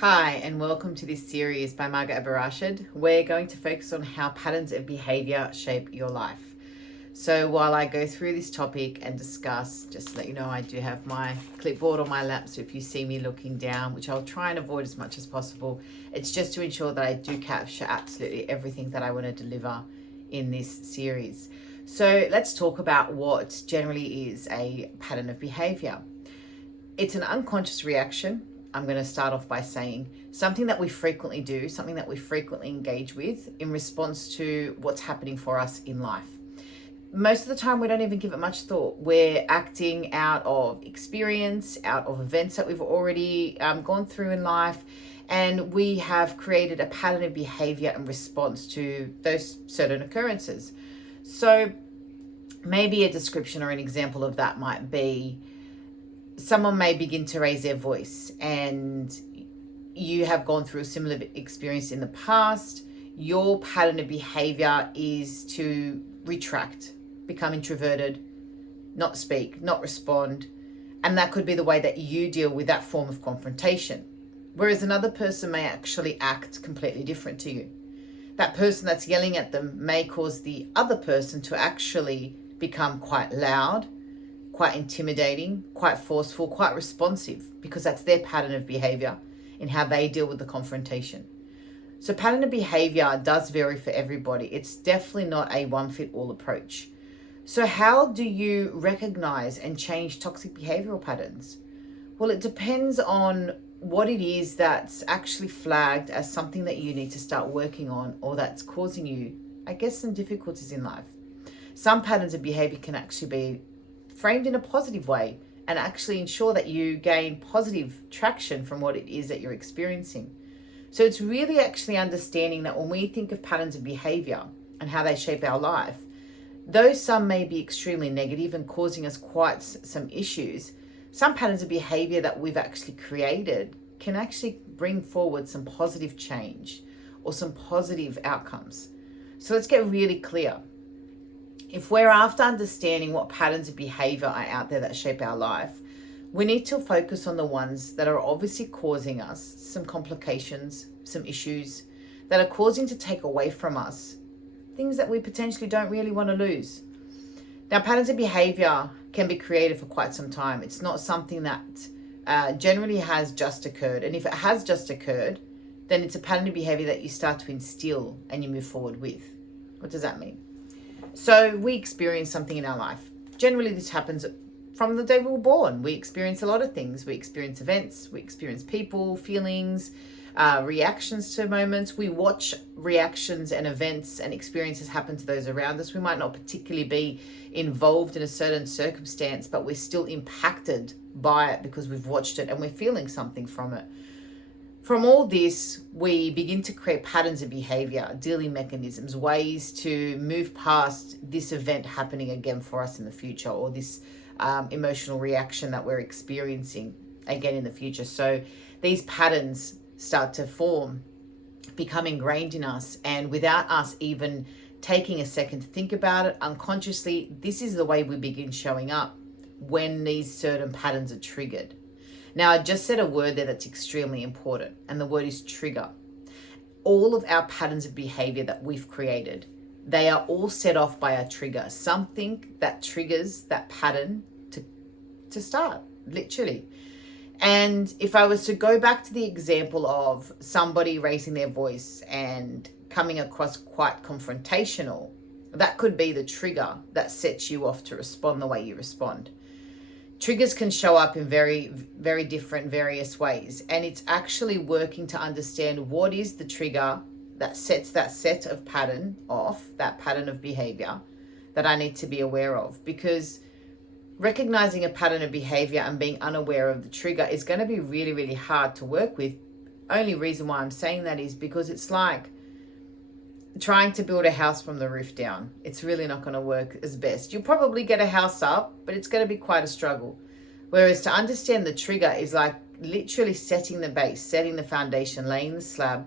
Hi, and welcome to this series by Margaret Abarashid. We're going to focus on how patterns of behavior shape your life. So while I go through this topic and discuss, just to let you know, I do have my clipboard on my lap. So if you see me looking down, which I'll try and avoid as much as possible, it's just to ensure that I do capture absolutely everything that I want to deliver in this series. So let's talk about what generally is a pattern of behavior. It's an unconscious reaction. I'm going to start off by saying something that we frequently do, something that we frequently engage with in response to what's happening for us in life. Most of the time, we don't even give it much thought. We're acting out of experience, out of events that we've already gone through in life, and we have created a pattern of behavior in response to those certain occurrences. So maybe a description or an example of that might be someone may begin to raise their voice and you have gone through a similar experience in the past. Your pattern of behavior is to retract, become introverted, not speak, not respond. And that could be the way that you deal with that form of confrontation. Whereas another person may actually act completely different to you. That person that's yelling at them may cause the other person to actually become quite loud, quite intimidating, quite forceful, quite responsive, because that's their pattern of behavior in how they deal with the confrontation. So pattern of behavior does vary for everybody. It's definitely not a one-fit-all approach. So how do you recognize and change toxic behavioral patterns? Well, it depends on what it is that's actually flagged as something that you need to start working on, or that's causing you, I guess, some difficulties in life. Some patterns of behavior can actually be framed in a positive way and actually ensure that you gain positive traction from what it is that you're experiencing. So it's really actually understanding that when we think of patterns of behavior and how they shape our life, though some may be extremely negative and causing us quite some issues, some patterns of behavior that we've actually created can actually bring forward some positive change or some positive outcomes. So let's get really clear. If we're after understanding what patterns of behavior are out there that shape our life, we need to focus on the ones that are obviously causing us some complications, some issues that are causing to take away from us things that we potentially don't really want to lose. Now, patterns of behavior can be created for quite some time. It's not something that generally has just occurred. And if it has just occurred, then it's a pattern of behavior that you start to instill and you move forward with. What does that mean? So we experience something in our life. Generally, this happens from the day we were born. We experience a lot of things. We experience events, we experience people, feelings, reactions to moments. We watch reactions and events and experiences happen to those around us. We might not particularly be involved in a certain circumstance, but we're still impacted by it because we've watched it and we're feeling something from it. From all this, we begin to create patterns of behavior, dealing mechanisms, ways to move past this event happening again for us in the future, or this emotional reaction that we're experiencing again in the future. So these patterns start to form, become ingrained in us, and without us even taking a second to think about it, unconsciously, this is the way we begin showing up when these certain patterns are triggered. Now, I just said a word there that's extremely important, and the word is trigger. All of our patterns of behavior that we've created, they are all set off by a trigger, something that triggers that pattern to start, literally. And if I was to go back to the example of somebody raising their voice and coming across quite confrontational, that could be the trigger that sets you off to respond the way you respond. Triggers can show up in very, very different, various ways. And it's actually working to understand what is the trigger that sets that set of pattern off, that pattern of behavior that I need to be aware of. Because recognizing a pattern of behavior and being unaware of the trigger is going to be really, really hard to work with. Only reason why I'm saying that is because it's like trying to build a house from the roof down. It's really not going to work as best. You'll probably get a house up, but it's going to be quite a struggle. Whereas to understand the trigger is like literally setting the base, setting the foundation, laying the slab.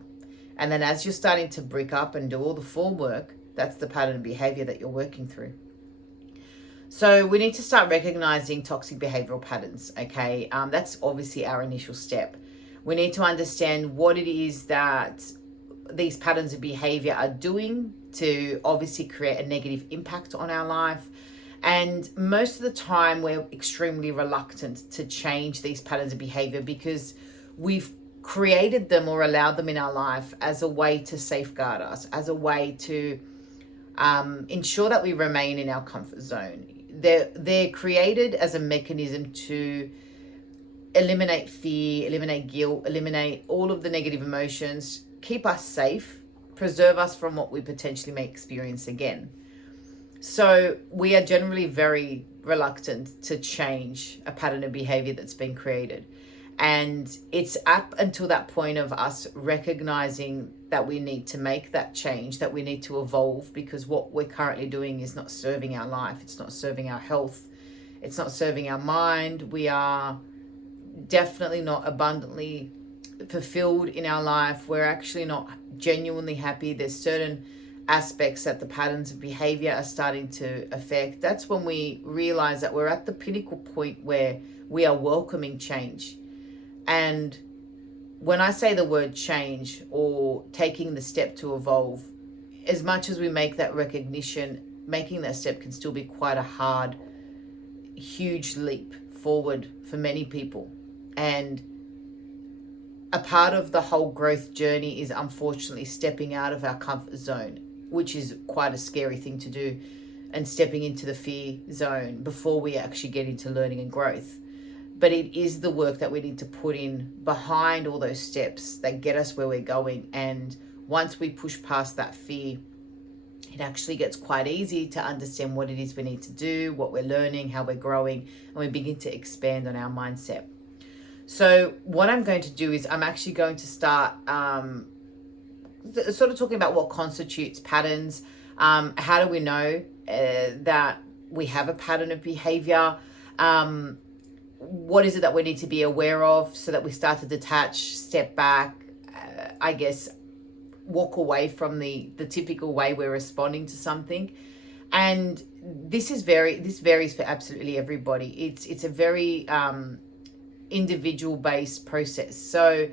And then as you're starting to brick up and do all the form work, that's the pattern of behavior that you're working through. So we need to start recognizing toxic behavioral patterns, okay? That's obviously our initial step. We need to understand what it is that these patterns of behavior are doing to obviously create a negative impact on our life. And most of the time we're extremely reluctant to change these patterns of behavior because we've created them or allowed them in our life as a way to safeguard us, as a way to ensure that we remain in our comfort zone. They're created as a mechanism to eliminate fear, eliminate guilt, eliminate all of the negative emotions, keep us safe, preserve us from what we potentially may experience again. So we are generally very reluctant to change a pattern of behavior that's been created. And it's up until that point of us recognizing that we need to make that change, that we need to evolve, because what we're currently doing is not serving our life. It's not serving our health. It's not serving our mind. We are definitely not abundantly fulfilled in our life. We're actually not genuinely happy. There's certain aspects that the patterns of behavior are starting to affect. That's when we realize that we're at the pinnacle point where we are welcoming change. And when I say the word change or taking the step to evolve, as much as we make that recognition, making that step can still be quite a hard, huge leap forward for many people. And a part of the whole growth journey is unfortunately stepping out of our comfort zone, which is quite a scary thing to do, and stepping into the fear zone before we actually get into learning and growth. But it is the work that we need to put in behind all those steps that get us where we're going. And once we push past that fear, it actually gets quite easy to understand what it is we need to do, what we're learning, how we're growing, and we begin to expand on our mindset. So what I'm going to do is I'm actually going to start sort of talking about what constitutes patterns. How do we know that we have a pattern of behavior? What is it that we need to be aware of so that we start to detach, step back, walk away from the typical way we're responding to something. And this varies for absolutely everybody. It's a very individual based process. So,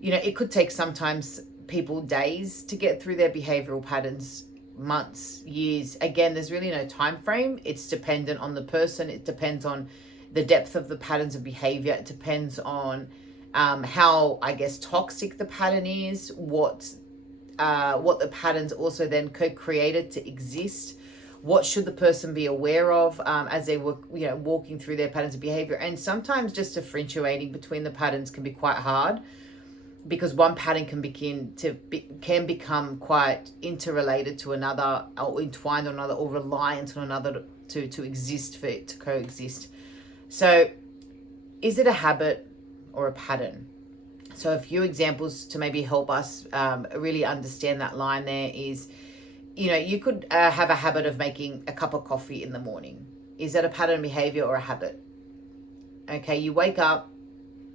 it could take sometimes people days to get through their behavioral patterns, months, years. Again, there's really no time frame. It's dependent on the person. It depends on the depth of the patterns of behavior. It depends on how, toxic the pattern is, what the patterns also then co-created to exist. What should the person be aware of as they were, walking through their patterns of behavior? And sometimes just differentiating between the patterns can be quite hard, because one pattern can become quite interrelated to another, or entwined on another, or reliant on another to exist, for it to coexist. So is it a habit or a pattern? So a few examples to maybe help us really understand that line there is, you could have a habit of making a cup of coffee in the morning. Is that a pattern behavior or a habit? Okay, you wake up,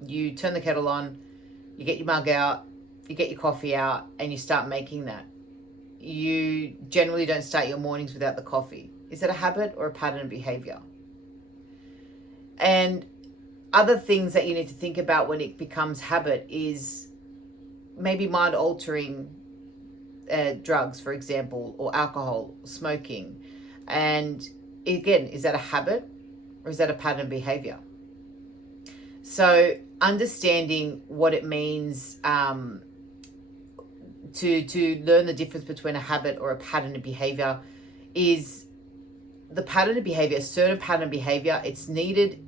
you turn the kettle on, you get your mug out, you get your coffee out, and you start making that. You generally don't start your mornings without the coffee. Is that a habit or a pattern behavior? And other things that you need to think about when it becomes habit is maybe mind altering drugs, for example, or alcohol, smoking. And again, is that a habit or is that a pattern behavior? So understanding what it means to learn the difference between a habit or a pattern of behavior is the pattern of behavior, a certain pattern of behavior, it's needed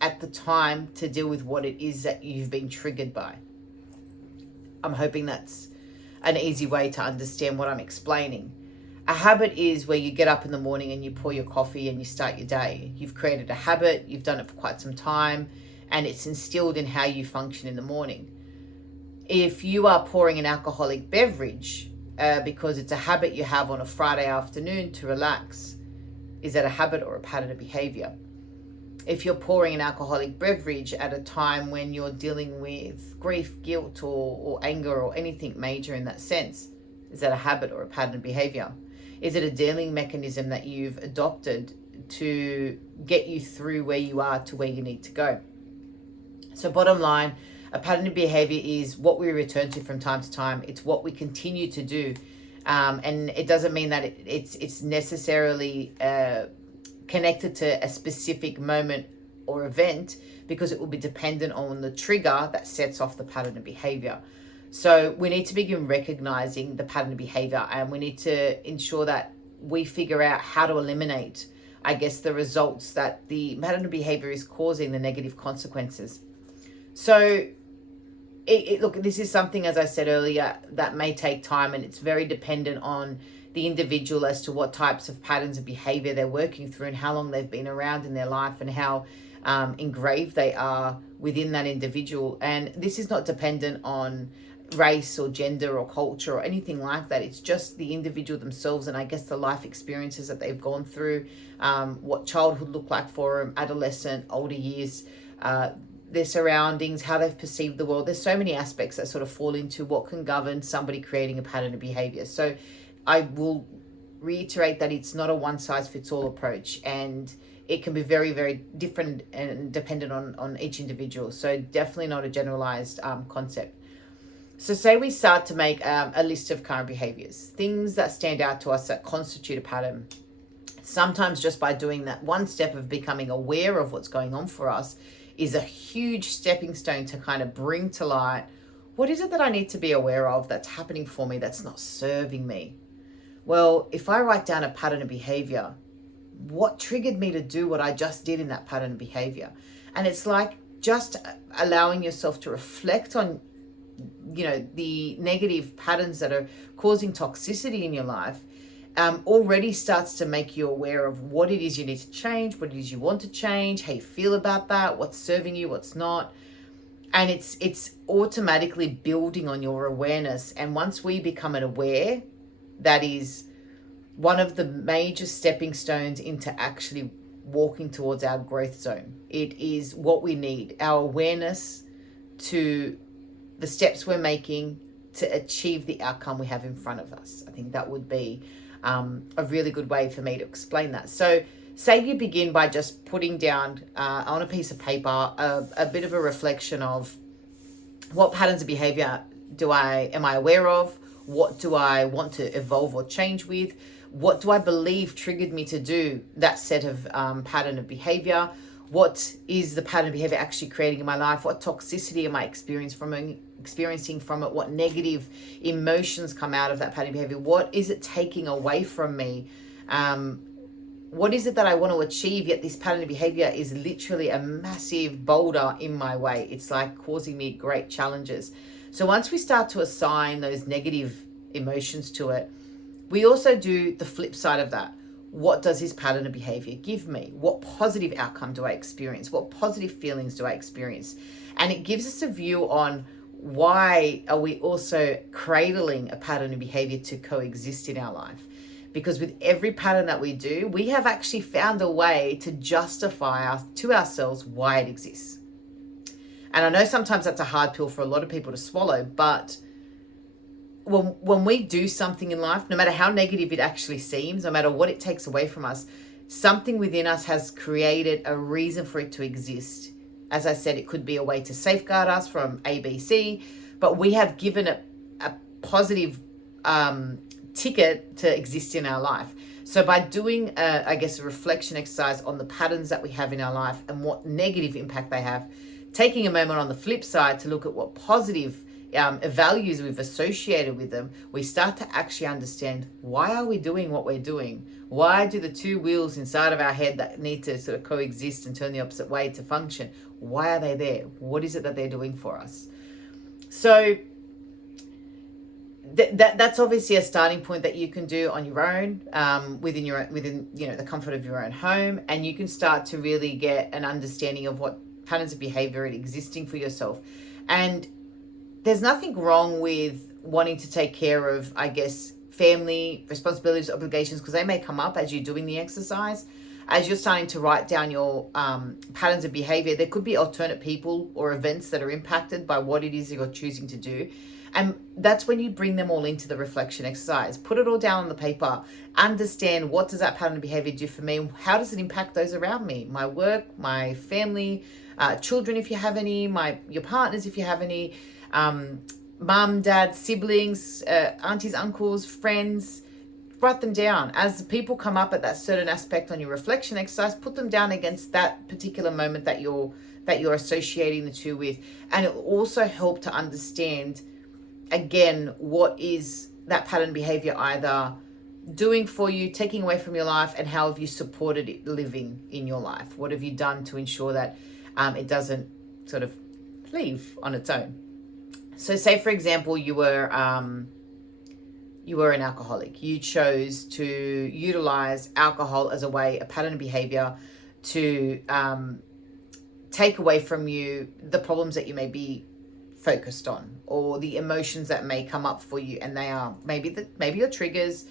at the time to deal with what it is that you've been triggered by. I'm hoping that's an easy way to understand what I'm explaining. A habit is where you get up in the morning and you pour your coffee and you start your day. You've created a habit, you've done it for quite some time, and it's instilled in how you function in the morning. If you are pouring an alcoholic beverage because it's a habit you have on a Friday afternoon to relax, is that a habit or a pattern of behavior? If you're pouring an alcoholic beverage at a time when you're dealing with grief, guilt, or anger, or anything major in that sense, is that a habit or a pattern of behavior? Is it a dealing mechanism that you've adopted to get you through where you are to where you need to go? So bottom line, A pattern of behavior is what we return to from time to time. It's what we continue to do. And it doesn't mean that it's necessarily connected to a specific moment or event, because it will be dependent on the trigger that sets off the pattern of behavior. So we need to begin recognizing the pattern of behavior, and we need to ensure that we figure out how to eliminate, I guess, the results that the pattern of behavior is causing, the negative consequences. So look, this is something, as I said earlier, that may take time, and it's very dependent on the individual as to what types of patterns of behavior they're working through and how long they've been around in their life and how engraved they are within that individual. And this is not dependent on race or gender or culture or anything like that. It's just the individual themselves, and I guess the life experiences that they've gone through, what childhood looked like for them, adolescent, older years, their surroundings, how they've perceived the world. There's so many aspects that sort of fall into what can govern somebody creating a pattern of behavior. So I will reiterate that it's not a one-size-fits-all approach, and it can be very, very different and dependent on each individual. So definitely not a generalized concept. So say we start to make a list of current behaviors, things that stand out to us that constitute a pattern. Sometimes just by doing that one step of becoming aware of what's going on for us is a huge stepping stone to kind of bring to light, what is it that I need to be aware of that's happening for me that's not serving me? Well, if I write down a pattern of behavior, what triggered me to do what I just did in that pattern of behavior? And it's like just allowing yourself to reflect on, the negative patterns that are causing toxicity in your life, already starts to make you aware of what it is you need to change, what it is you want to change, how you feel about that, what's serving you, what's not. And it's automatically building on your awareness. And once we become aware, that is one of the major stepping stones into actually walking towards our growth zone. It is what we need, our awareness to the steps we're making to achieve the outcome we have in front of us. I think that would be a really good way for me to explain that. So say you begin by just putting down on a piece of paper a bit of a reflection of what patterns of behavior am I aware of? What do I want to evolve or change with? What do I believe triggered me to do that set of pattern of behavior? What is the pattern of behavior actually creating in my life? What toxicity am I experiencing from it? What negative emotions come out of that pattern of behavior? What is it taking away from me? What is it that I want to achieve, yet this pattern of behavior is literally a massive boulder in my way? It's like causing me great challenges. So once we start to assign those negative emotions to it, we also do the flip side of that. What does this pattern of behavior give me? What positive outcome do I experience? What positive feelings do I experience? And it gives us a view on why are we also cradling a pattern of behavior to coexist in our life. Because with every pattern that we do, we have actually found a way to justify to ourselves why it exists. And I know sometimes that's a hard pill for a lot of people to swallow, but when we do something in life, no matter how negative it actually seems, no matter what it takes away from us, something within us has created a reason for it to exist. As I said, it could be a way to safeguard us from ABC, but we have given it a positive ticket to exist in our life. So by doing, a reflection exercise on the patterns that we have in our life and what negative impact they have, taking a moment on the flip side to look at what positive values we've associated with them, we start to actually understand, why are we doing what we're doing? Why do the two wheels inside of our head that need to sort of coexist and turn the opposite way to function, why are they there? What is it that they're doing for us? So that's obviously a starting point that you can do on your own, within the comfort of your own home, and you can start to really get an understanding of what patterns of behavior are existing for yourself. And there's nothing wrong with wanting to take care of, family responsibilities, obligations, because they may come up as you're doing the exercise. as you're starting to write down your patterns of behavior, there could be alternate people or events that are impacted by what it is you're choosing to do. And that's when you bring them all into the reflection exercise. Put it all down on the paper. Understand, what does that pattern of behavior do for me? How does it impact those around me? My work, my family, children if you have any, your partners if you have any, mum, dad, siblings, aunties, uncles, friends. Write them down. As people come up at that certain aspect on your reflection exercise, put them down against that particular moment that you're associating the two with. And it will also help to understand, again, what is that pattern behavior either doing for you, taking away from your life, and how have you supported it living in your life? What have you done to ensure that it doesn't sort of leave on its own? So say, for example, you were an alcoholic. You chose to utilize alcohol as a pattern of behavior to take away from you the problems that you may be focused on, or the emotions that may come up for you, and they are maybe your triggers.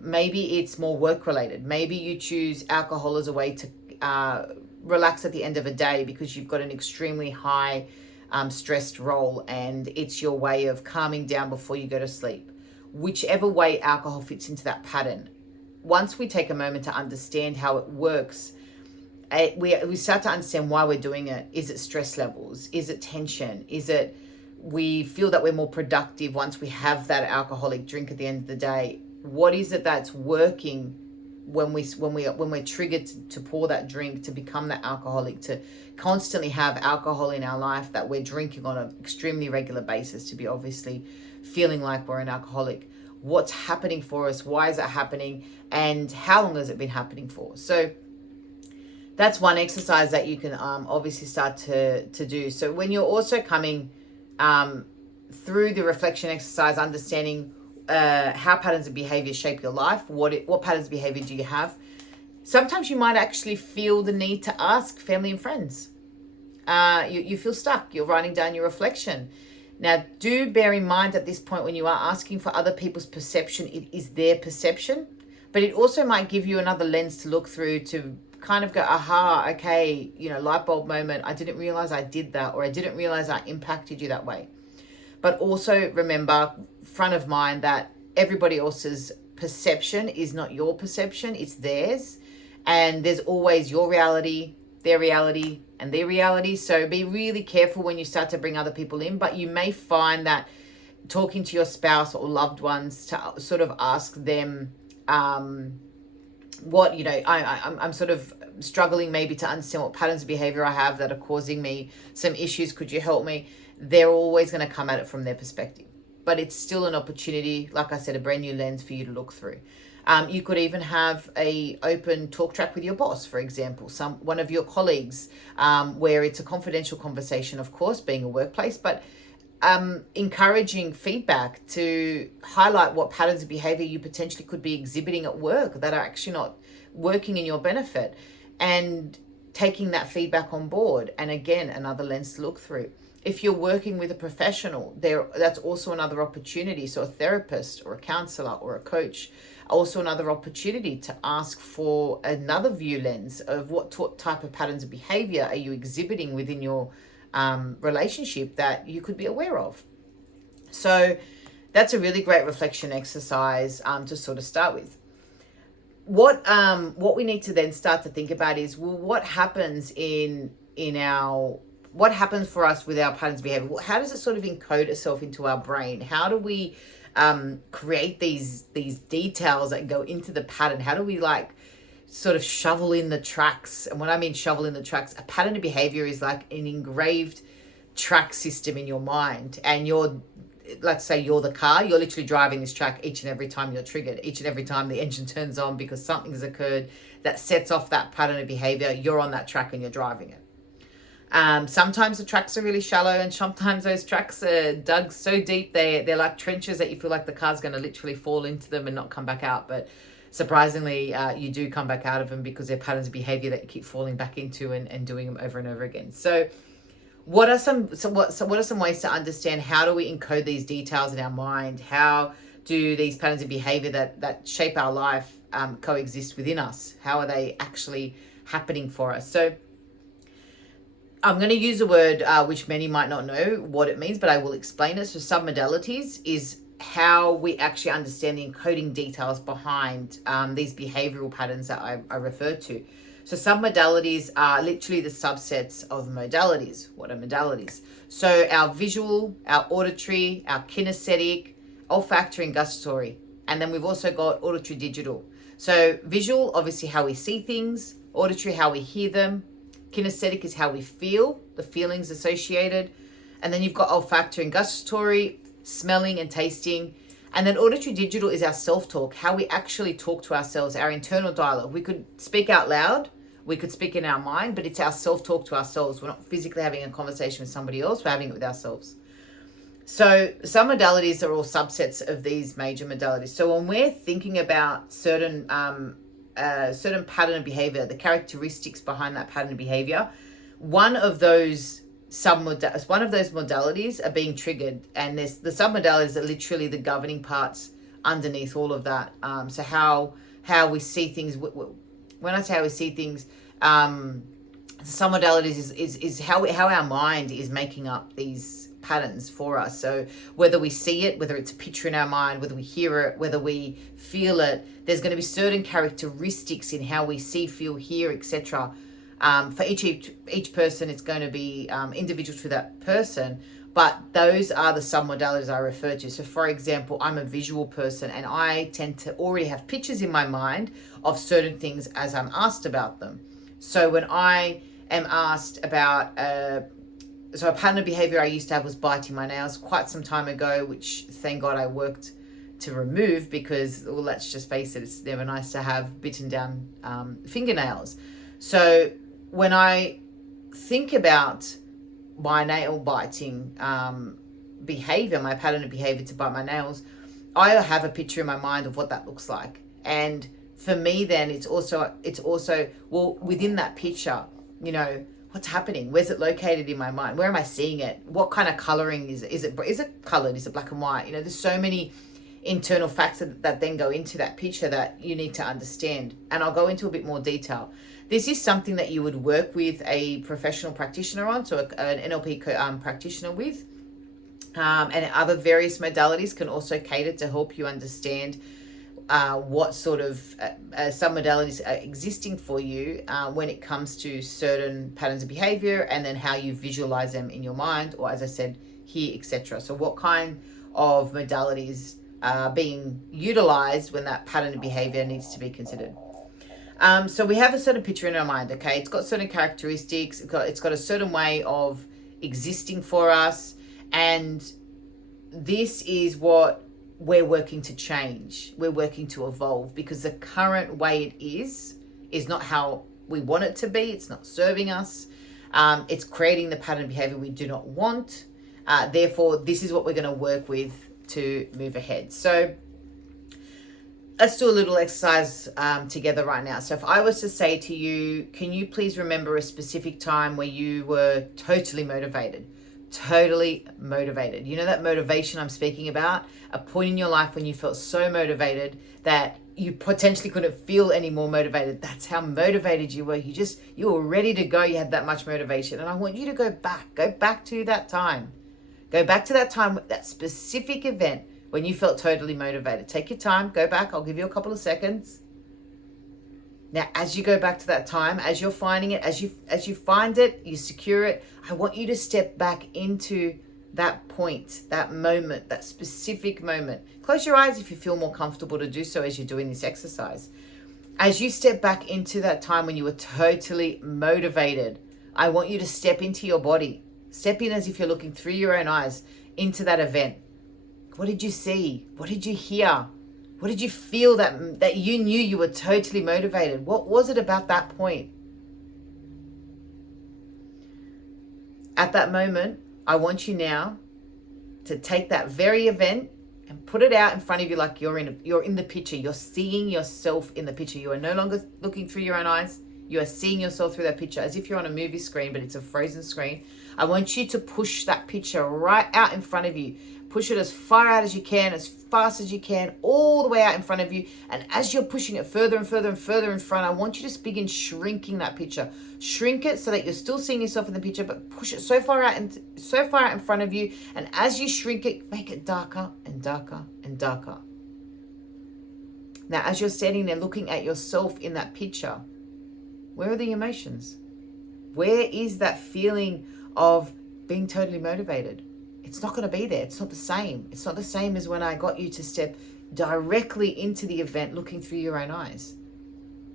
Maybe it's more work related. Maybe you choose alcohol as a way to relax at the end of a day because you've got an extremely high stressed role, and it's your way of calming down before you go to sleep. Whichever way alcohol fits into that pattern, once we take a moment to understand how it works, we start to understand why we're doing it. Is it stress levels? Is it tension? Is it we feel that we're more productive once we have that alcoholic drink at the end of the day? What is it that's working when we're triggered to pour that drink, to become that alcoholic, to constantly have alcohol in our life that we're drinking on an extremely regular basis, to be obviously feeling like we're an alcoholic? What's happening for us? Why is that happening? And how long has it been happening for? So that's one exercise that you can obviously start to do. So when you're also coming through the reflection exercise, understanding how patterns of behavior shape your life, what patterns of behavior do you have? Sometimes you might actually feel the need to ask family and friends. You feel stuck. You're writing down your reflection. Now, do bear in mind at this point, when you are asking for other people's perception, it is their perception, but it also might give you another lens to look through to kind of go, aha, okay, light bulb moment. I didn't realize I did that, or I didn't realize I impacted you that way. But also remember, front of mind, that everybody else's perception is not your perception, it's theirs. And there's always your reality, their reality, and their reality. So be really careful when you start to bring other people in. But you may find that talking to your spouse or loved ones to sort of ask them, I'm sort of struggling maybe to understand what patterns of behavior I have that are causing me some issues. Could you help me? They're always going to come at it from their perspective. But it's still an opportunity, like I said, a brand new lens for you to look through. You could even have a open talk track with your boss, for example, one of your colleagues, where it's a confidential conversation, of course, being a workplace, but encouraging feedback to highlight what patterns of behavior you potentially could be exhibiting at work that are actually not working in your benefit, and taking that feedback on board. And again, another lens to look through. If you're working with a professional, that's also another opportunity. So a therapist or a counselor or a coach, also another opportunity to ask for another view lens of what type of patterns of behavior are you exhibiting within your relationship that you could be aware of. So that's a really great reflection exercise to sort of start with. What we need to then start to think about is, well, what happens what happens for us with our patterns of behavior? How does it sort of encode itself into our brain? How do we create these details that go into the pattern? How do we sort of shovel in the tracks? And when I mean shovel in the tracks, a pattern of behavior is like an engraved track system in your mind. And let's say you're the car, you're literally driving this track each and every time you're triggered, each and every time the engine turns on because something has occurred that sets off that pattern of behavior. You're on that track and you're driving it. Sometimes the tracks are really shallow, and sometimes those tracks are dug so deep they're like trenches that you feel like the car's going to literally fall into them and not come back out. But surprisingly, you do come back out of them because they're patterns of behavior that you keep falling back into and doing them over and over again. So what are some ways to understand how do we encode these details in our mind? How do these patterns of behavior that shape our life coexist within us? How are they actually happening for us? So I'm going to use a word which many might not know what it means, but I will explain it. So submodalities is how we actually understand the encoding details behind these behavioral patterns that I refer to. So submodalities are literally the subsets of modalities. What are modalities? So our visual, our auditory, our kinesthetic, olfactory and gustatory. And then we've also got auditory digital. So visual, obviously how we see things. Auditory, how we hear them. Kinesthetic is how we feel, the feelings associated. And then you've got olfactory and gustatory, smelling and tasting. And then auditory digital is our self-talk, how we actually talk to ourselves, our internal dialogue. We could speak out loud, we could speak in our mind, but it's our self-talk to ourselves. We're not physically having a conversation with somebody else, we're having it with ourselves. So some modalities are all subsets of these major modalities. So when we're thinking about certain pattern of behavior, the characteristics behind that pattern of behavior, one of those modalities are being triggered, and there's the submodalities are literally the governing parts underneath all of that. So how we see things. When I say how we see things, submodalities is how our mind is making up these patterns for us. So whether we see it, whether it's a picture in our mind, whether we hear it, whether we feel it, there's going to be certain characteristics in how we see, feel, hear, etc. For each person, it's going to be individual to that person, but those are the submodalities I refer to. So for example, I'm a visual person and I tend to already have pictures in my mind of certain things as I'm asked about them. So when I am asked about so a pattern of behavior I used to have was biting my nails quite some time ago, which thank God I worked to remove, because, well, let's just face it, it's never nice to have bitten down fingernails. So when I think about my nail biting behavior, my pattern of behavior to bite my nails, I have a picture in my mind of what that looks like. And for me, then it's also, well, within that picture, you know, what's happening? Where's it located in my mind? Where am I seeing it? What kind of coloring is it? Is it colored? Is it black and white? You know, there's so many internal facts that then go into that picture that you need to understand. And I'll go into a bit more detail. This is something that you would work with a professional practitioner on, so an NLP practitioner with. And other various modalities can also cater to help you understand what sort of some modalities are existing for you when it comes to certain patterns of behavior, and then how you visualize them in your mind, or as I said, hear, etc. So what kind of modalities are being utilized when that pattern of behavior needs to be considered. So we have a certain picture in our mind, okay? It's got certain characteristics, it's got a certain way of existing for us, and this is what we're working to change. We're working to evolve, because the current way it is not how we want it to be. It's not serving us. It's creating the pattern of behavior we do not want. Therefore, this is what we're going to work with to move ahead. So let's do a little exercise together right now. So if I was to say to you, can you please remember a specific time where you were totally motivated? Totally motivated. You know that motivation I'm speaking about? A point in your life when you felt so motivated that you potentially couldn't feel any more motivated. That's how motivated you were. You were ready to go. You had that much motivation. And I want you to go back to that time. Go back to that time, that specific event when you felt totally motivated. Take your time, go back. I'll give you a couple of seconds. Now, as you go back to that time, as you're finding it, as you find it, you secure it, I want you to step back into that point, that moment, that specific moment. Close your eyes if you feel more comfortable to do so as you're doing this exercise. As you step back into that time when you were totally motivated, I want you to step into your body. Step in as if you're looking through your own eyes into that event. What did you see? What did you hear? What did you feel that you knew you were totally motivated? What was it about that point? At that moment, I want you now to take that very event and put it out in front of you like you're in the picture. You're seeing yourself in the picture. You are no longer looking through your own eyes. You are seeing yourself through that picture as if you're on a movie screen, but it's a frozen screen. I want you to push that picture right out in front of you. Push it as far out as you can, as fast as you can, all the way out in front of you. And as you're pushing it further and further and further in front, I want you to just begin shrinking that picture. Shrink it so that you're still seeing yourself in the picture, but push it so far out and so far out in front of you. And as you shrink it, make it darker and darker and darker. Now, as you're standing there looking at yourself in that picture, where are the emotions? Where is that feeling of being totally motivated? It's not going to be there. It's not the same. It's not the same as when I got you to step directly into the event looking through your own eyes.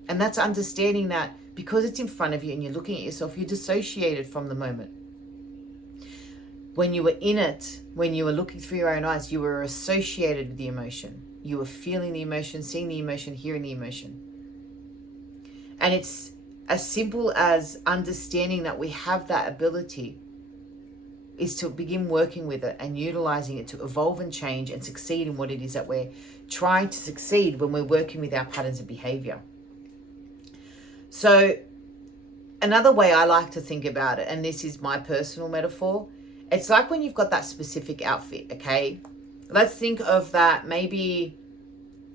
And that's understanding that because it's in front of you and you're looking at yourself, you're dissociated from the moment. When you were in it, when you were looking through your own eyes, you were associated with the emotion. You were feeling the emotion, seeing the emotion, hearing the emotion. And it's as simple as understanding that we have that ability is to begin working with it and utilizing it to evolve and change and succeed in what it is that we're trying to succeed when we're working with our patterns of behavior. So another way I like to think about it, and this is my personal metaphor, it's like when you've got that specific outfit, okay? Let's think of that, maybe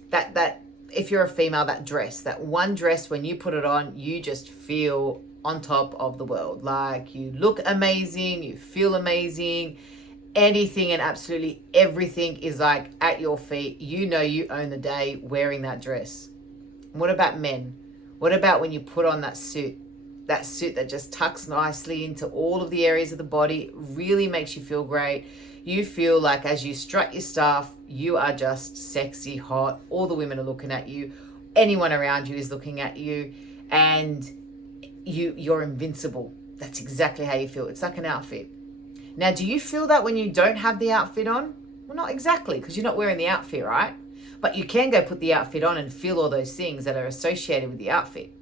that if you're a female, that dress, that one dress, when you put it on, you just feel on top of the world. Like you look amazing, you feel amazing, anything and absolutely everything is like at your feet. You know you own the day wearing that dress. What about men? What about when you put on that suit that just tucks nicely into all of the areas of the body, really makes you feel great. You feel like as you strut your stuff, you are just sexy, hot. All the women are looking at you. Anyone around you is looking at you, and you're invincible. That's exactly how you feel. It's like an outfit. Now, do you feel that when you don't have the outfit on? Well, not exactly, because you're not wearing the outfit, right? But you can go put the outfit on and feel all those things that are associated with the outfit.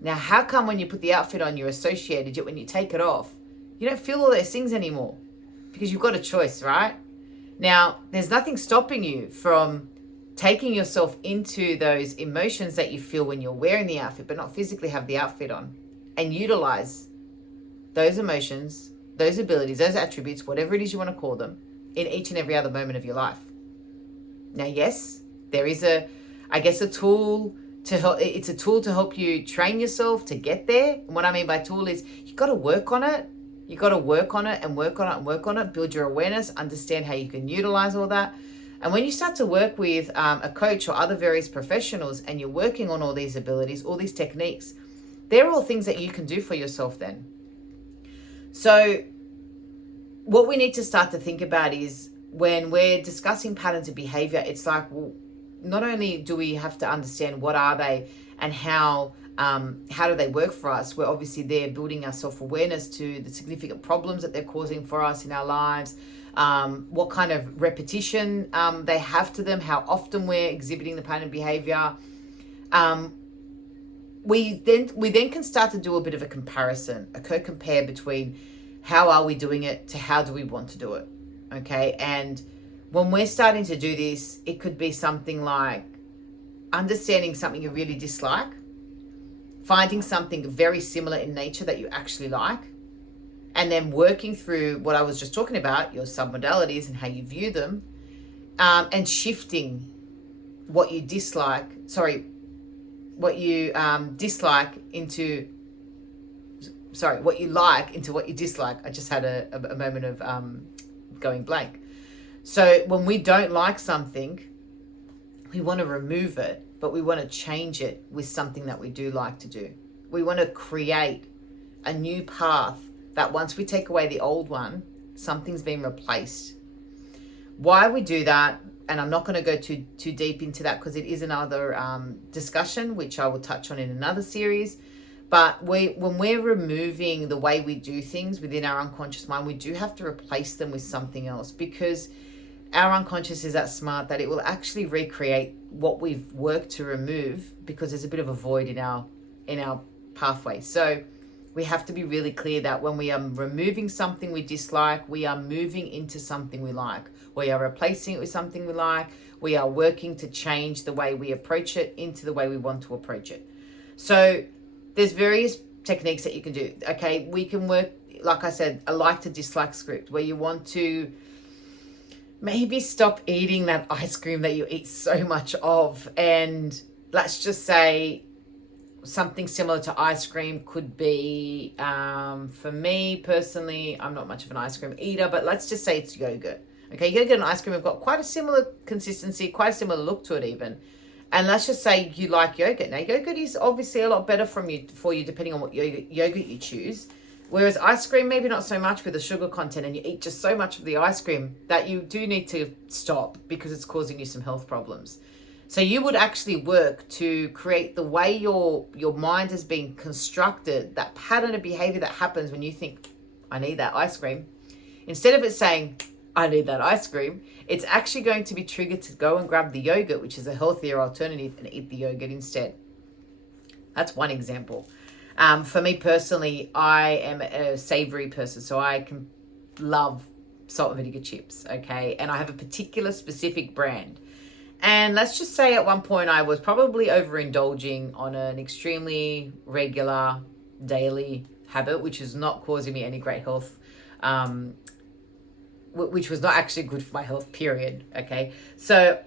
Now, how come when you put the outfit on, you're associated, yet when you take it off, you don't feel all those things anymore? Because you've got a choice, right? Now, there's nothing stopping you from taking yourself into those emotions that you feel when you're wearing the outfit, but not physically have the outfit on, and utilize those emotions, those abilities, those attributes, whatever it is you want to call them, in each and every other moment of your life. Now, yes, there is a tool to help. It's a tool to help you train yourself to get there. And what I mean by tool is you've got to work on it. You've got to work on it and work on it and work on it, build your awareness, understand how you can utilize all that. And when you start to work with a coach or other various professionals and you're working on all these abilities, all these techniques, they're all things that you can do for yourself then. So what we need to start to think about is when we're discussing patterns of behavior, it's like, well, not only do we have to understand what are they and how do they work for us, we're obviously there building our self-awareness to the significant problems that they're causing for us in our lives, what kind of repetition they have to them, how often we're exhibiting the pattern of behavior. We then can start to do a bit of a comparison, a co-compare between how are we doing it to how do we want to do it, okay? And when we're starting to do this, it could be something like understanding something you really dislike, finding something very similar in nature that you actually like, and then working through what I was just talking about, your submodalities and how you view them, and shifting what you dislike into, what you like into what you dislike. I just had a moment of going blank. So when we don't like something, we want to remove it, but we want to change it with something that we do like to do. We want to create a new path that once we take away the old one, something's been replaced. Why we do that, and I'm not going to go too deep into that because it is another discussion, which I will touch on in another series. But when we're removing the way we do things within our unconscious mind, we do have to replace them with something else, because our unconscious is that smart that it will actually recreate what we've worked to remove, because there's a bit of a void in our pathway. So we have to be really clear that when we are removing something we dislike, we are moving into something we like. We are replacing it with something we like. We are working to change the way we approach it into the way we want to approach it. So there's various techniques that you can do. Okay, we can work like I said, a like to dislike script where you want to maybe stop eating that ice cream that you eat so much of. And let's just say something similar to ice cream could be, for me personally, I'm not much of an ice cream eater, but let's just say it's yogurt. Okay, yogurt and ice cream have got quite a similar consistency, quite a similar look to it even. And let's just say you like yogurt. Now, yogurt is obviously a lot better for you depending on what yogurt you choose. Whereas ice cream, maybe not so much with the sugar content, and you eat just so much of the ice cream that you do need to stop because it's causing you some health problems. So you would actually work to create the way your mind has been constructed, that pattern of behavior that happens when you think, I need that ice cream. Instead of it saying, I need that ice cream, it's actually going to be triggered to go and grab the yogurt, which is a healthier alternative, and eat the yogurt instead. That's one example. For me personally, I am a savory person, so I can love salt and vinegar chips, okay? And I have a particular specific brand. And let's just say at one point I was probably overindulging on an extremely regular daily habit, which is not causing me any great health, which was not actually good for my health, period, okay? So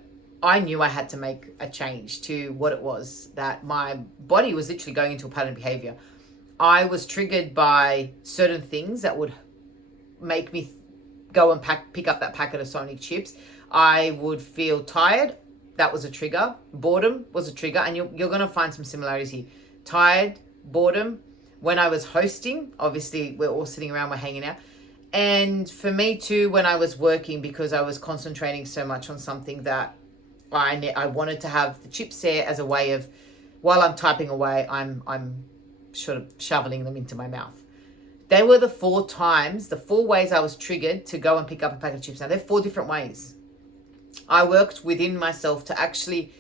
I knew I had to make a change to what it was that my body was literally going into a pattern of behavior. I was triggered by certain things that would make me go and pick up that packet of Sonic chips. I would feel tired. That was a trigger. Boredom was a trigger. And you're going to find some similarities here. Tired, boredom. When I was hosting, obviously we're all sitting around, we're hanging out. And for me too, when I was working, because I was concentrating so much on something that I wanted to have the chips there as a way of, while I'm typing away, I'm sort of shoveling them into my mouth. They were the 4 ways I was triggered to go and pick up a packet of chips. Now, they're 4 different ways. I worked within myself to actually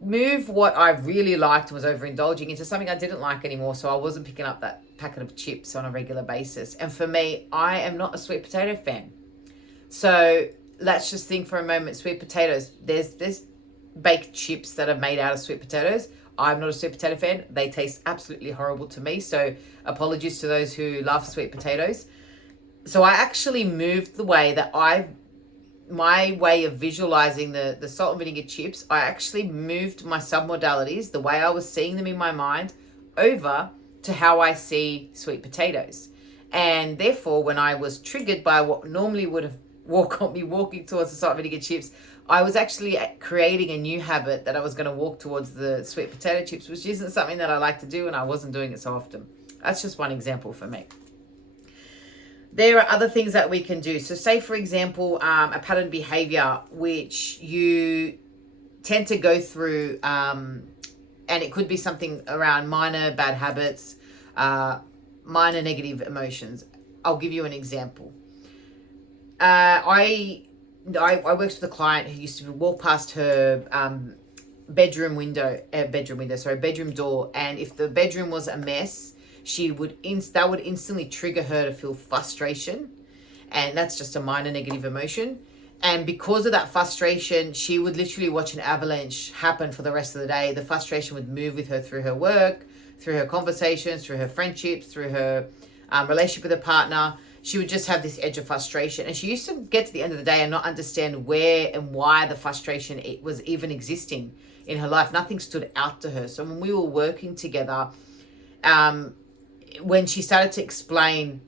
move what I really liked and was overindulging into something I didn't like anymore, so I wasn't picking up that packet of chips on a regular basis. And for me, I am not a sweet potato fan. So let's just think for a moment, sweet potatoes. There's baked chips that are made out of sweet potatoes. I'm not a sweet potato fan. They taste absolutely horrible to me. So apologies to those who love sweet potatoes. So I actually moved the way that my way of visualizing the salt and vinegar chips, I actually moved my submodalities, the way I was seeing them in my mind, over to how I see sweet potatoes. And therefore, when I was triggered by what normally would have walking towards the salt and vinegar chips, I was actually creating a new habit that I was going to walk towards the sweet potato chips, which isn't something that I like to do, and I wasn't doing it so often. That's just one example for me. There are other things that we can do. So say, for example, a pattern behavior which you tend to go through, and it could be something around minor bad habits, minor negative emotions. I'll give you an example. I worked with a client who used to walk past her bedroom door, and if the bedroom was a mess, that would instantly trigger her to feel frustration, and that's just a minor negative emotion. And because of that frustration, she would literally watch an avalanche happen for the rest of the day. The frustration would move with her through her work, through her conversations, through her friendships, through her relationship with her partner. She would just have this edge of frustration. And she used to get to the end of the day and not understand where and why the frustration was even existing in her life. Nothing stood out to her. So when we were working together, when she started to explain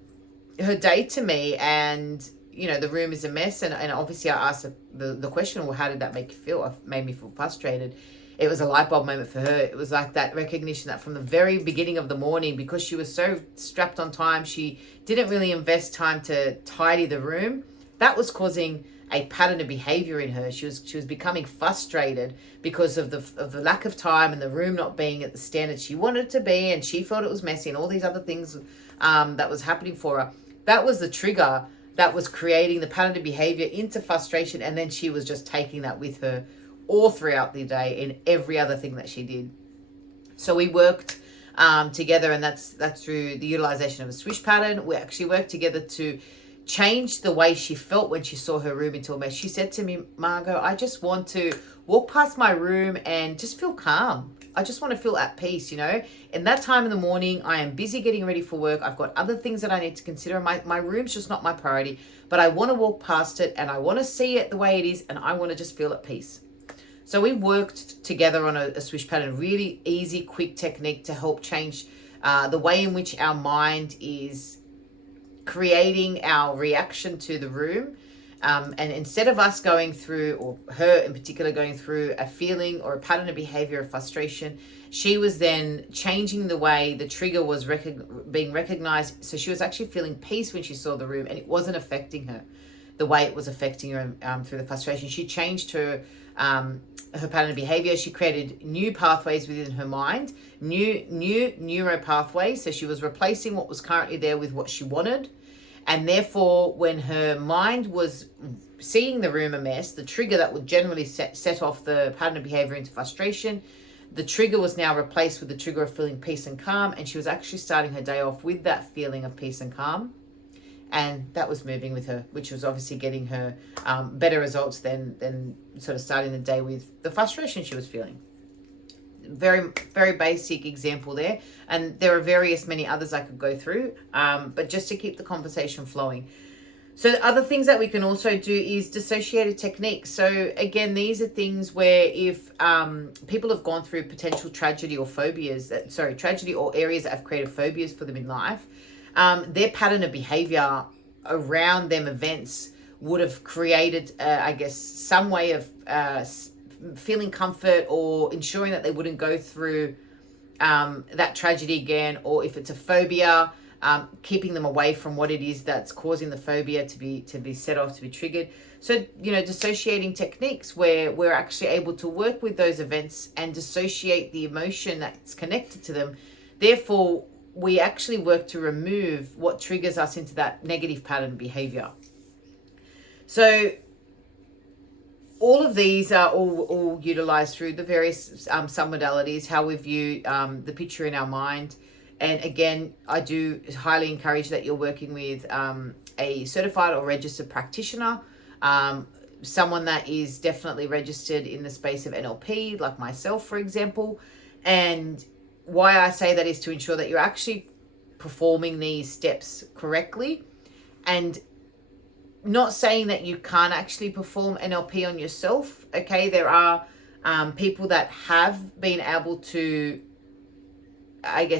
her day to me, and the room is a mess, and obviously I asked the question, well, how did that make you feel? It made me feel frustrated. It was a light bulb moment for her. It was like that recognition that from the very beginning of the morning, because she was so strapped on time, she didn't really invest time to tidy the room. That was causing a pattern of behavior in her. She was becoming frustrated because of the lack of time and the room not being at the standard she wanted it to be, and she felt it was messy and all these other things that was happening for her. That was the trigger that was creating the pattern of behavior into frustration, and then she was just taking that with her all throughout the day in every other thing that she did. So we worked together, and that's through the utilization of a swish pattern. We actually worked together to changed the way she felt when she saw her room into a mess. She said to me, Margot, I just want to walk past my room and just feel calm. I just want to feel at peace, you know. In that time in the morning, I am busy getting ready for work. I've got other things that I need to consider. My room's just not my priority, but I want to walk past it and I want to see it the way it is and I want to just feel at peace. So we worked together on a swish pattern, really easy, quick technique to help change the way in which our mind is creating our reaction to the room. And instead of us going through, or her in particular going through a feeling or a pattern of behavior of frustration, she was then changing the way the trigger was being recognized. So she was actually feeling peace when she saw the room and it wasn't affecting her the way it was affecting her through the frustration. She changed her pattern of behavior. She created new pathways within her mind, new neuro pathways. So she was replacing what was currently there with what she wanted. And therefore, when her mind was seeing the room a mess, the trigger that would generally set off the pattern of behavior into frustration, the trigger was now replaced with the trigger of feeling peace and calm. And she was actually starting her day off with that feeling of peace and calm. And that was moving with her, which was obviously getting her better results than sort of starting the day with the frustration she was feeling. Very, very basic example there. And there are many others I could go through, but just to keep the conversation flowing. So the other things that we can also do is dissociated techniques. So again, these are things where if people have gone through potential tragedy or tragedy or areas that have created phobias for them in life, their pattern of behavior around them events would have created, some way of feeling comfort or ensuring that they wouldn't go through that tragedy again. Or if it's a phobia, keeping them away from what it is that's causing the phobia to be set off, to be triggered. So, dissociating techniques where we're actually able to work with those events and dissociate the emotion that's connected to them. Therefore, we actually work to remove what triggers us into that negative pattern behavior. So all of these are all utilized through the various submodalities, how we view the picture in our mind. And again, I do highly encourage that you're working with a certified or registered practitioner, someone that is definitely registered in the space of NLP, like myself, for example. And why I say that is to ensure that you're actually performing these steps correctly, and not saying that you can't actually perform NLP on yourself. Okay, there are people that have been able to,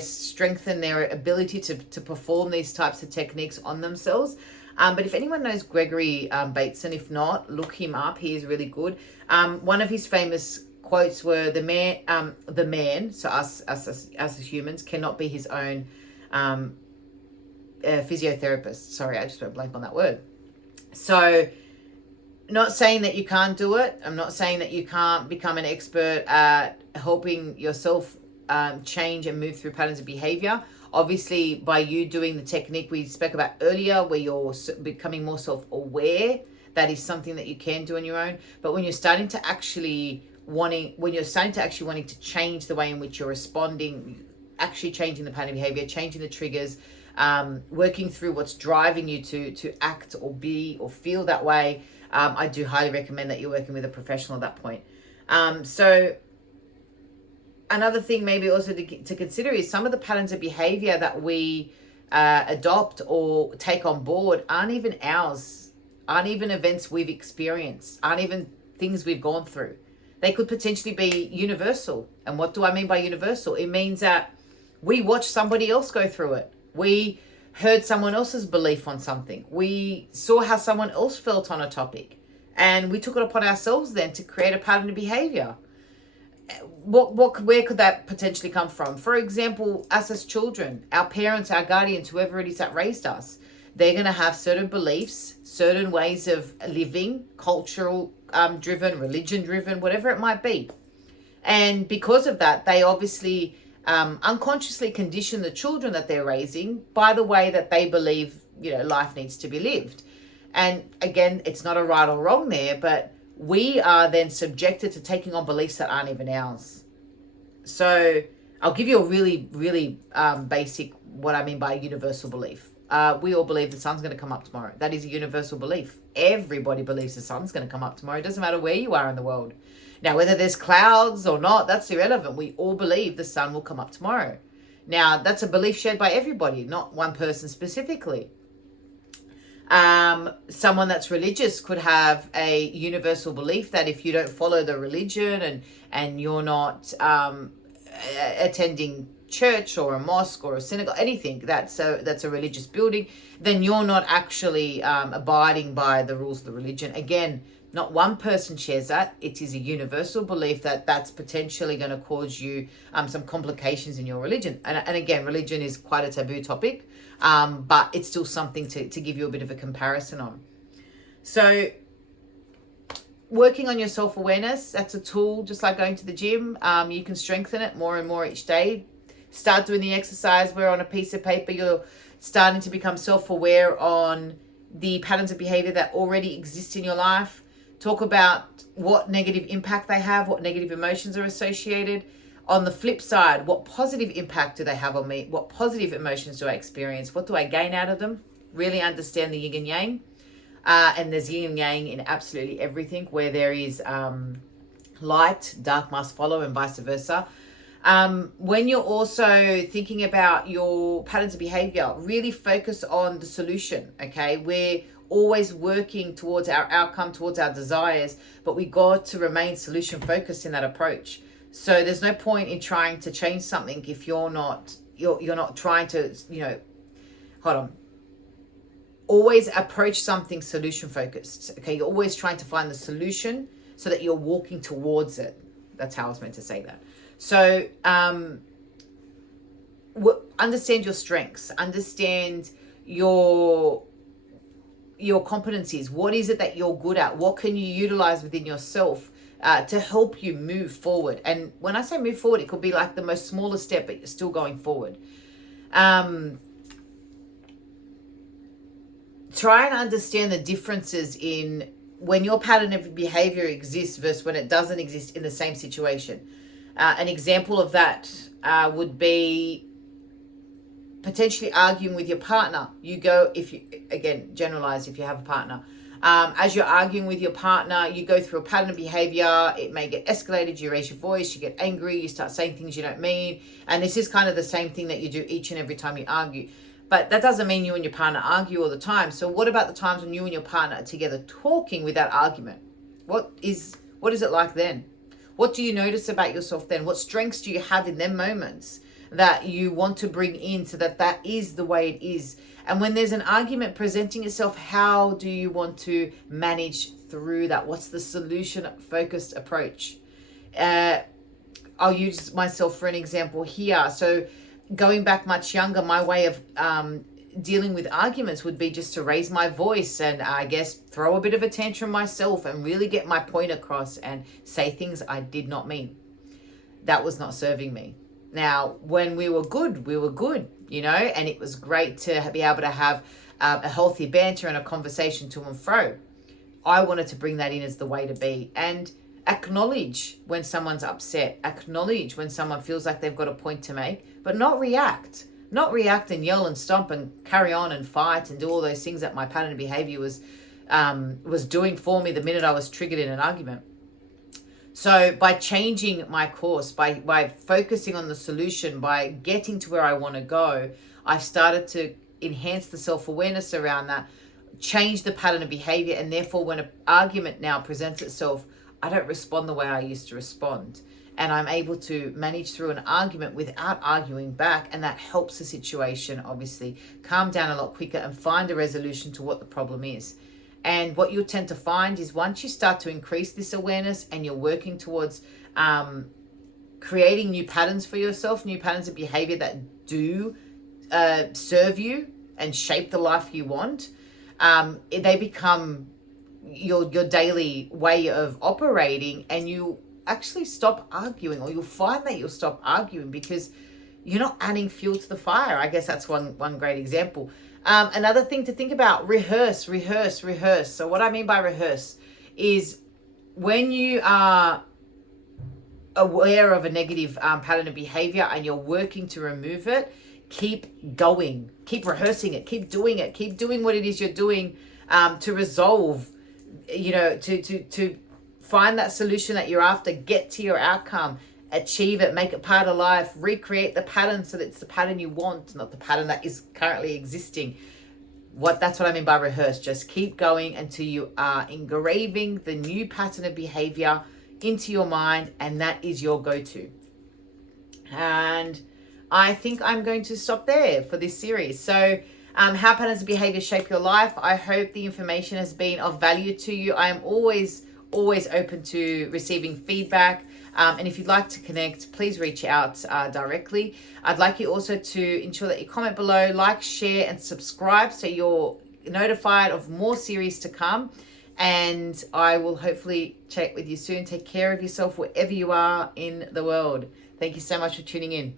strengthen their ability to perform these types of techniques on themselves. But if anyone knows Gregory Bateson, if not, look him up. He is really good. One of his famous quotes were, the man, so us as humans, cannot be his own physiotherapist. Sorry, I just went blank on that word. So not saying that you can't do it. I'm not saying that you can't become an expert at helping yourself change and move through patterns of behavior. Obviously, by you doing the technique we spoke about earlier, where you're becoming more self-aware, that is something that you can do on your own. But when you're starting to actually wanting to change the way in which you're responding, actually changing the pattern of behavior, changing the triggers, working through what's driving you to act or be or feel that way, I do highly recommend that you're working with a professional at that point. So another thing maybe also to consider is some of the patterns of behavior that we adopt or take on board aren't even ours, aren't even events we've experienced, aren't even things we've gone through. They could potentially be universal. And what do I mean by universal? It means that we watched somebody else go through it. We heard someone else's belief on something. We saw how someone else felt on a topic. And we took it upon ourselves then to create a pattern of behavior. Where could that potentially come from? For example, us as children, our parents, our guardians, whoever it is that raised us, they're going to have certain beliefs, certain ways of living, cultural driven, religion driven, whatever it might be. And because of that, they obviously unconsciously condition the children that they're raising by the way that they believe, life needs to be lived. And again, it's not a right or wrong there, but we are then subjected to taking on beliefs that aren't even ours. So I'll give you a really, really basic, what I mean by a universal belief. we all believe the sun's going to come up tomorrow. That is a universal belief. Everybody believes the sun's going to come up tomorrow. It doesn't matter where you are in the world. Now, whether there's clouds or not, that's irrelevant. We all believe the sun will come up tomorrow. Now, that's a belief shared by everybody, not one person specifically. Someone that's religious could have a universal belief that if you don't follow the religion and you're not attending church or a mosque or a synagogue, anything that's a religious building, then you're not actually abiding by the rules of the religion. Again, not one person shares that. It is a universal belief that that's potentially going to cause you some complications in your religion. And again, religion is quite a taboo topic, but it's still something to give you a bit of a comparison on. So working on your self-awareness, that's a tool, just like going to the gym. You can strengthen it more and more each day. Start doing the exercise where on a piece of paper you're starting to become self-aware on the patterns of behavior that already exist in your life. Talk about what negative impact they have, what negative emotions are associated. On the flip side, what positive impact do they have on me? What positive emotions do I experience? What do I gain out of them? Really understand the yin and yang. And there's yin and yang in absolutely everything. Where there is light, dark must follow, and vice versa. When you're also thinking about your patterns of behavior, really focus on the solution, okay? We're always working towards our outcome, towards our desires, but we got to remain solution focused in that approach. So there's no point in trying to change something if you're not trying to, hold on. Always approach something solution focused, okay? You're always trying to find the solution so that you're walking towards it. That's how I was meant to say that. So understand your strengths, understand your competencies. What is it that you're good at? What can you utilize within yourself to help you move forward? And when I say move forward, it could be like the most smallest step, but you're still going forward. Try and understand the differences in when your pattern of behavior exists versus when it doesn't exist in the same situation. An example of that would be potentially arguing with your partner. You go, generalize if you have a partner. As you're arguing with your partner, you go through a pattern of behavior. It may get escalated. You raise your voice, you get angry, you start saying things you don't mean. And this is kind of the same thing that you do each and every time you argue. But that doesn't mean you and your partner argue all the time. So what about the times when you and your partner are together talking without argument? What is it like then? What do you notice about yourself then? What strengths do you have in them moments that you want to bring in so that is the way it is? And when there's an argument presenting itself, how do you want to manage through that? What's the solution-focused approach? I'll use myself for an example here. So going back much younger, my way of dealing with arguments would be just to raise my voice and I guess throw a bit of a tantrum myself and really get my point across and say things I did not mean. That was not serving me. Now, when we were good, and it was great to be able to have a healthy banter and a conversation to and fro. I wanted to bring that in as the way to be and acknowledge when someone's upset, acknowledge when someone feels like they've got a point to make, but not react and yell and stomp and carry on and fight and do all those things that my pattern of behavior was doing for me the minute I was triggered in an argument. So by changing my course, by focusing on the solution, by getting to where I want to go, I've started to enhance the self-awareness around that, change the pattern of behavior, and therefore when an argument now presents itself, I don't respond the way I used to respond. And I'm able to manage through an argument without arguing back. And that helps the situation, obviously, calm down a lot quicker and find a resolution to what the problem is. And what you'll tend to find is once you start to increase this awareness and you're working towards creating new patterns for yourself, new patterns of behavior that do serve you and shape the life you want, they become your daily way of operating, and you actually stop arguing, or you'll find that you'll stop arguing because you're not adding fuel to the fire. I guess that's one great example. Another thing to think about, rehearse. So what I mean by rehearse is when you are aware of a negative pattern of behavior and you're working to remove it, keep going, keep rehearsing it, keep doing it, keep doing what it is you're doing to resolve, to find that solution that you're after, get to your outcome, achieve it, make it part of life, recreate the pattern so that it's the pattern you want, not the pattern that is currently existing. That's what I mean by rehearse. Just keep going until you are engraving the new pattern of behavior into your mind, and that is your go-to. And I think I'm going to stop there for this series. So how patterns of behavior shape your life. I hope the information has been of value to you. I am always open to receiving feedback. And if you'd like to connect, please reach out directly. I'd like you also to ensure that you comment below, like, share, and subscribe so you're notified of more series to come. And I will hopefully chat with you soon. Take care of yourself wherever you are in the world. Thank you so much for tuning in.